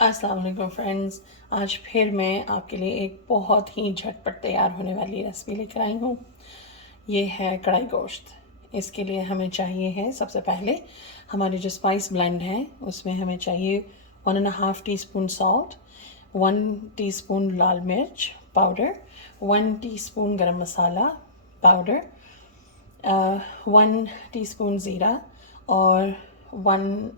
अस्सलाम वालेकुम फ्रेंड्स। आज फिर मैं आपके लिए एक बहुत ही झटपट तैयार होने वाली रेसिपी लेकर आई हूँ। ये है कढ़ाई गोश्त। इसके लिए हमें चाहिए है सबसे पहले हमारे जो स्पाइस ब्लेंड है उसमें हमें चाहिए 1.5 टीस्पून सॉल्ट, 1 टीस्पून लाल मिर्च पाउडर, 1 टीस्पून गरम मसाला पाउडर, 1 टीस्पून ज़ीरा और 1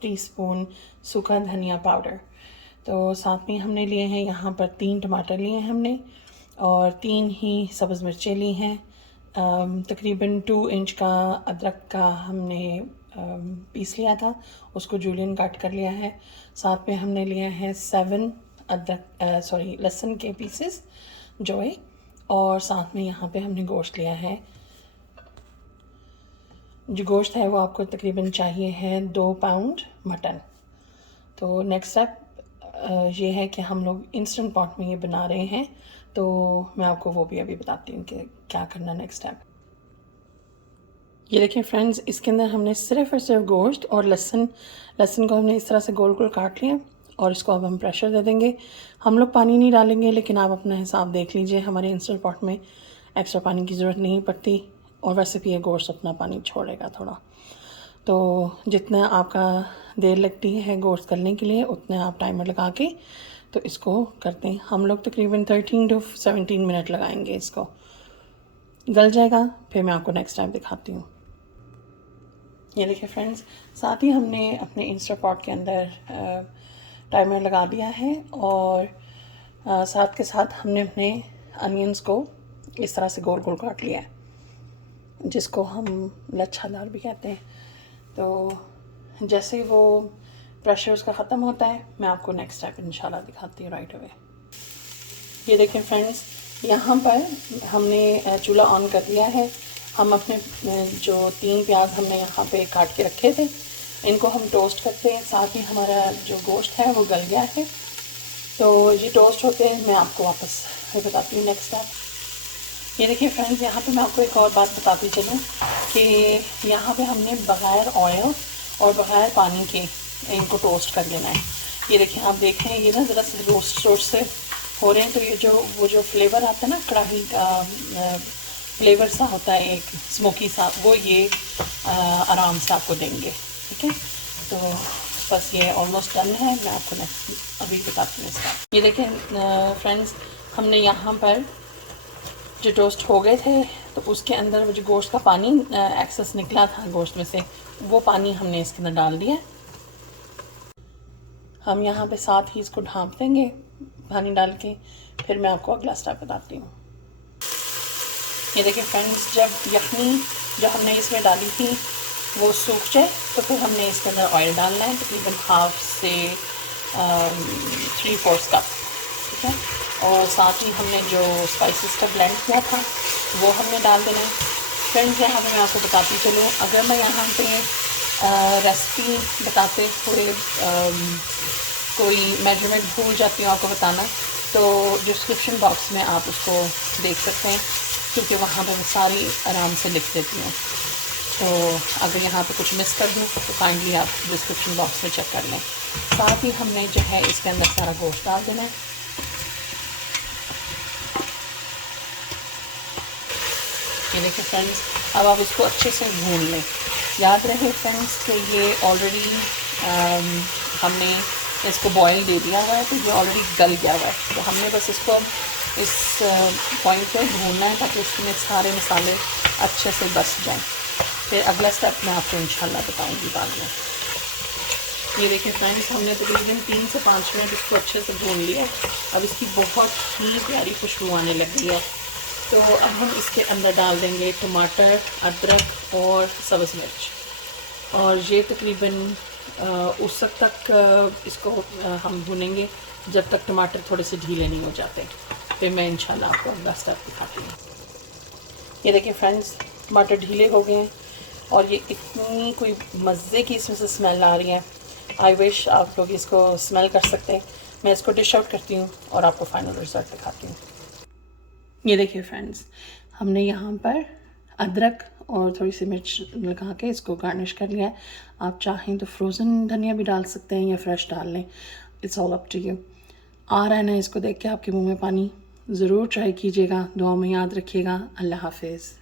टीस्पून सूखा धनिया पाउडर। तो साथ में हमने लिए हैं यहाँ पर 3 टमाटर लिए हैं हमने और 3 ही सब्ज़ मिर्चें ली हैं। तकरीबन 2 इंच का अदरक का हमने पीस लिया था, उसको जूलियन कट कर लिया है। साथ में हमने लिया है 7 लहसुन के पीसेस जोए, और साथ में यहाँ पे हमने गोश्त लिया है। जो गोश्त है वो आपको तकरीबन चाहिए है 2 पाउंड मटन। तो नेक्स्ट स्टेप ये है कि हम लोग इंस्टेंट पॉट में ये बना रहे हैं, तो मैं आपको वो भी अभी बताती हूँ कि क्या करना नेक्स्ट स्टेप। ये देखिए फ्रेंड्स, इसके अंदर हमने सिर्फ और सिर्फ गोश्त और लहसुन को हमने इस तरह से गोल गोल काट लिया और इसको अब हम प्रेशर दे देंगे। हम लोग पानी नहीं डालेंगे, लेकिन आप अपना हिसाब देख लीजिए। हमारे इंस्टेंट पॉट में एक्स्ट्रा पानी की ज़रूरत नहीं पड़ती और वैसे भी ये गोश्त अपना पानी छोड़ेगा थोड़ा। तो जितना आपका देर लगती है गोश्त गलने के लिए उतने आप टाइमर लगा के तो इसको करते हैं। हम लोग तकरीबन 13 to 17 मिनट लगाएंगे, इसको गल जाएगा। फिर मैं आपको नेक्स्ट टाइम दिखाती हूँ। ये देखिए फ्रेंड्स, साथ ही हमने अपने इंस्टा पॉट के अंदर टाइमर लगा दिया है और साथ के साथ हमने अपने अनियंस को इस तरह से गोल गोल काट लिया है, जिसको हम लच्छादार भी कहते हैं। तो जैसे वो प्रेशर उसका ख़त्म होता है मैं आपको नेक्स्ट स्टेप इंशाल्लाह दिखाती हूँ राइट अवे। ये देखें फ्रेंड्स, यहाँ पर हमने चूल्हा ऑन कर दिया है। हम अपने जो 3 प्याज हमने यहाँ पे काट के रखे थे इनको हम टोस्ट करते हैं। साथ ही हमारा जो गोश्त है वो गल गया है, तो ये टोस्ट होते हैं मैं आपको वापस बताती हूँ नेक्स्ट स्टेप। ये देखिए फ्रेंड्स, यहाँ पे मैं आपको एक और बात बताती चलूँ कि यहाँ पे हमने बग़ैर ऑयल और बग़ैर पानी के इनको टोस्ट कर लेना है। ये देखिए, आप देख रहे हैं ये ना ज़रा से रोस्ट से हो रहे हैं, तो ये वो जो फ्लेवर आता है ना कढ़ाई का फ्लेवर सा होता है एक स्मोकी सा, वो ये आराम से आपको देंगे। ठीक है, तो बस ये ऑलमोस्ट डन है। मैं आपको नेक्स्ट अभी बताती हूँ इसका। ये देखें फ्रेंड्स, हमने यहाँ पर जो टोस्ट हो गए थे तो उसके अंदर वो जो गोश्त का पानी एक्सेस निकला था गोश्त में से, वो पानी हमने इसके अंदर डाल दिया। हम यहाँ पे साथ ही इसको ढाँप देंगे पानी डाल के। फिर मैं आपको अगला स्टेप बताती हूँ। ये देखिए फ्रेंड्स, जब यखनी जो हमने इसमें डाली थी वो सूख जाए तो फिर हमने इसके अंदर ऑयल डालना है, तकरीबन 1/2 से 3/4 कप। ठीक है, और साथ ही हमने जो स्पाइसेस का ब्लेंड किया था वो हमने डाल देना है। फ्रेंड्स, यहाँ पे मैं आपको बताती चलूँ, अगर मैं यहाँ पे रेसिपी बताते हुए कोई मेजरमेंट भूल जाती हूँ आपको बताना, तो डिस्क्रिप्शन बॉक्स में आप उसको देख सकते हैं, क्योंकि वहाँ पे मैं सारी आराम से लिख देती हूँ। तो अगर यहाँ पे कुछ मिस कर दूँ तो काइंडली आप डिस्क्रिप्शन बॉक्स में चेक कर लें। साथ ही हमने जो है इसके अंदर सारा गोश्त डाल देना है। ये देखिए फ्रेंड्स, अब आप इसको अच्छे से भून लें। याद रहे फ्रेंड्स कि ये ऑलरेडी हमने इसको बॉईल दे दिया हुआ है, तो ये ऑलरेडी गल गया हुआ है। तो हमने बस इसको इस पॉइंट पे भूनना है ताकि इसमें सारे मसाले अच्छे से बस जाएं। फिर अगला स्टेप मैं आपको इंशाल्लाह बताऊंगी बाद में। ये देखिए फ्रेंड्स, हमने तकरीबन 3 से 5 मिनट इसको अच्छे से भून लिया। अब इसकी बहुत ही प्यारी खुशबू आने लग गई है। तो अब हम इसके अंदर डाल देंगे टमाटर, अदरक और सब्ज़ मिर्च, और ये तकरीबन उस वक्त तक इसको हम भूनेंगे जब तक टमाटर थोड़े से ढीले नहीं हो जाते। फिर मैं इंशाल्लाह आपको अगला स्टेप दिखाती हूँ। ये देखिए फ्रेंड्स, टमाटर ढीले हो गए हैं और ये इतनी कोई मज़े की इसमें से स्मेल आ रही है। आई विश आप लोग इसको स्मेल कर सकते हैं। मैं इसको डिश आउट करती हूँ और आपको फाइनल रिजल्ट दिखाती हूँ। ये देखिए फ्रेंड्स, हमने यहाँ पर अदरक और थोड़ी सी मिर्च लगा के इसको गार्निश कर लिया है। आप चाहें तो फ्रोज़न धनिया भी डाल सकते हैं या फ्रेश डाल लें, it's all up to you. आ रहा है ना इसको देख के आपके मुंह में पानी? ज़रूर ट्राई कीजिएगा, दुआ में याद रखिएगा। अल्लाह हाफिज़।